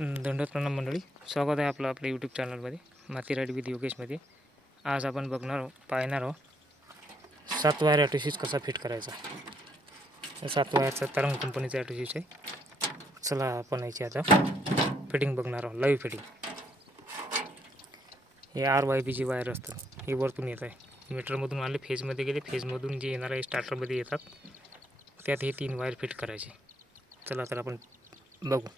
दंडवत प्रणाम मंडळी. स्वागत आहे आपलं आपल्या यूट्यूब चॅनलमध्ये माती राईड विथ योगेशमध्ये. आज आपण बघणार आहोत पाहणार आहोत सात वायर ॲटोशीज कसा फिट करायचा. सात वायरचा तरंग कंपनीचा ॲटोशीज आहे. चला आपण याची आता फिटिंग बघणार आहोत लाईव्ह फिटिंग हे आर वाय बीची वायर असतात हे वरतून येत आहे. मीटरमधून आले फेजमध्ये गेले फेजमधून जे येणार आहे स्टार्टरमध्ये येतात त्यात हे तीन वायर फिट करायचे. चला तर आपण बघू.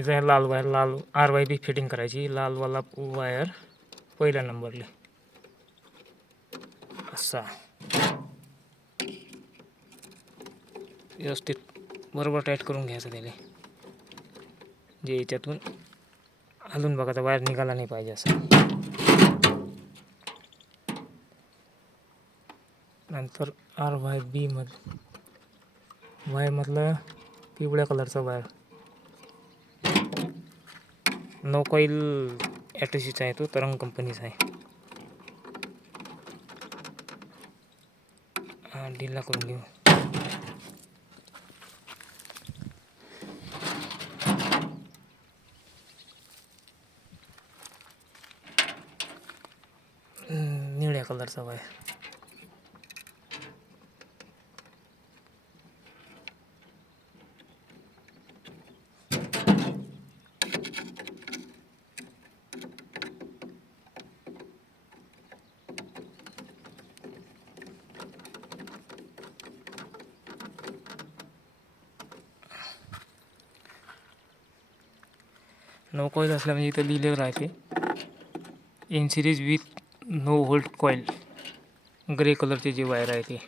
याचा आहे लाल वायर लाल आर वाय बी फिटिंग करायची. लालवाला वायर पहिल्या नंबरले. असा. व्यवस्थित बरोबर टाईट करून घ्यायचं त्याला. जे याच्यातून हलून तर वायर निघाला नाही पाहिजे असं. नंतर आर वाय बीमध्ये मध वायमधलं पिवळ्या कलरचा वायर. नो कॉईल ॲटोशीचा आहे तो तरंग कंपनीचा आहे. हा ढिला करून घेऊ. निळ्या कलरचा वायर. नो कॉईल असल्या म्हणजे इथं लिहिलेलं राहते. In series with no hold coil grey कलरचे जे वायर आहे ते.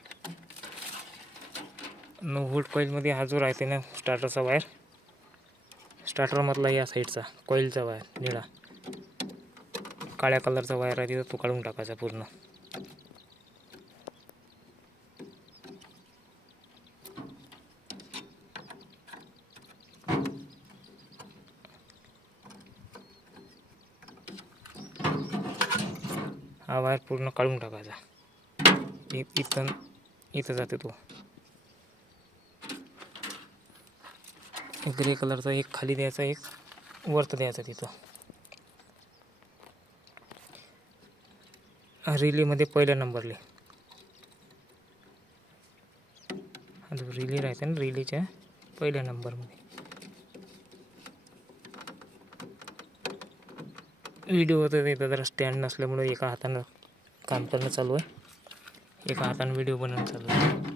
नो होल्ड कॉईलमध्ये हा जो राहते ना स्टार्टरचा वायर स्टार्टरमधला या साईडचा कॉईलचा वायर निळा. काळ्या कलरचा वायर आहे तिथं तो काढून टाकायचा पूर्ण. हा वायर पूर्ण काढून टाकायचा इ- इथं इथं जाते तो. ग्रे कलरचा एक खाली द्यायचा एक वरत द्यायचा तिथं. रिलीमध्ये पहिल्या नंबरले. रिले राहते ना रिलेच्या पहिल्या नंबरमध्ये. व्हिडिओ होतं तिथं जरा स्टँड नसल्यामुळे एका हातानं काम करणं चालू आहे. एका हातानं व्हिडिओ बनवणं चालू आहे.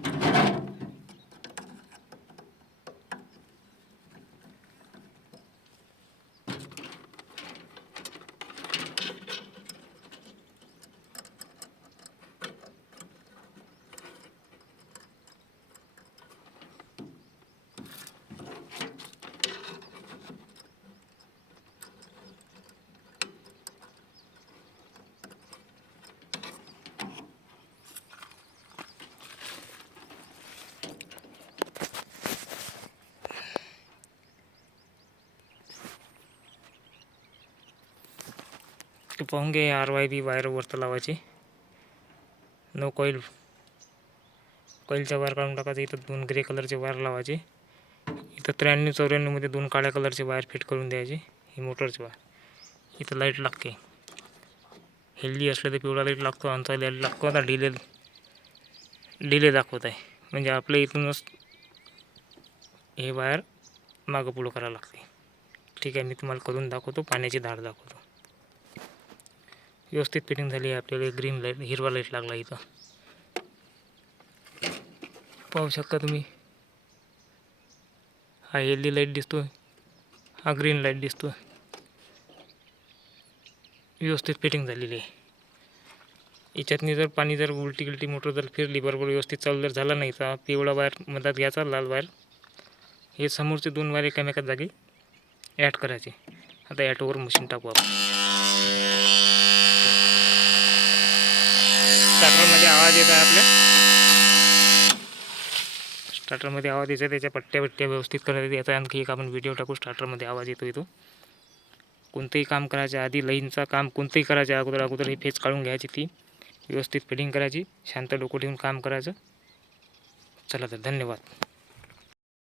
ते पाहून घे आर वाय बी वायर वरतं लावायची. नो कॉईल कॉईलच्या वायर काढून टाकायचं. इथं दोन ग्रे कलरचे वायर लावायचे. इथं त्र्याण्णव चौऱ्याण्णवमध्ये दोन काळ्या कलरचे वायर फिट करून द्यायचे. ही मोटरची वायर. इथं लाइट लागते. हेल्दी असलं तर पिवळा लाइट लागतो. आमचा लाइट लागतो. आता डिले डिले दाखवत आहे. म्हणजे आपल्या इथूनच हे वायर मागं पुढं करावं लागते. ठीक आहे मी तुम्हाला करून दाखवतो. पाण्याची धार दाखवतो. व्यवस्थित फिटिंग झाली आहे आपल्याला ग्रीन लाइट हिरवा लाइट लागला इथं. पाहू शकता तुम्ही. हा एल डी लाइट दिसतो हा ग्रीन लाइट दिसतो व्यवस्थित फिटिंग झालेली आहे. याच्यातनी जर पाणी जर उलटी गिलटी मोटर जर फिरली बरोबर व्यवस्थित चालू जर झाला नाही तर पिवळा वायर मधात घ्यायचा लाल वायर हे समोरचे दोन वायर एकामेकात जागी ॲड करायचे. आता ॲटोवर मशीन टाकू आपण स्टार्टरमध्ये आवाज येत आहे आपल्या. स्टार्टरमध्ये आवाज यायचा त्याच्या पट्ट्या पट्ट्या व्यवस्थित करायचं याचा आणखी एक आपण व्हिडिओ टाकू स्टार्टरमध्ये आवाज येतो येतो कोणतंही काम करायच्या आधी लाईनचं काम कोणतंही करायच्या अगोदर अगोदर ही फेज काढून घ्यायची ती. व्यवस्थित फिटिंग करायची शांत डोकं ठेवून काम करायचं. चला तर धन्यवाद.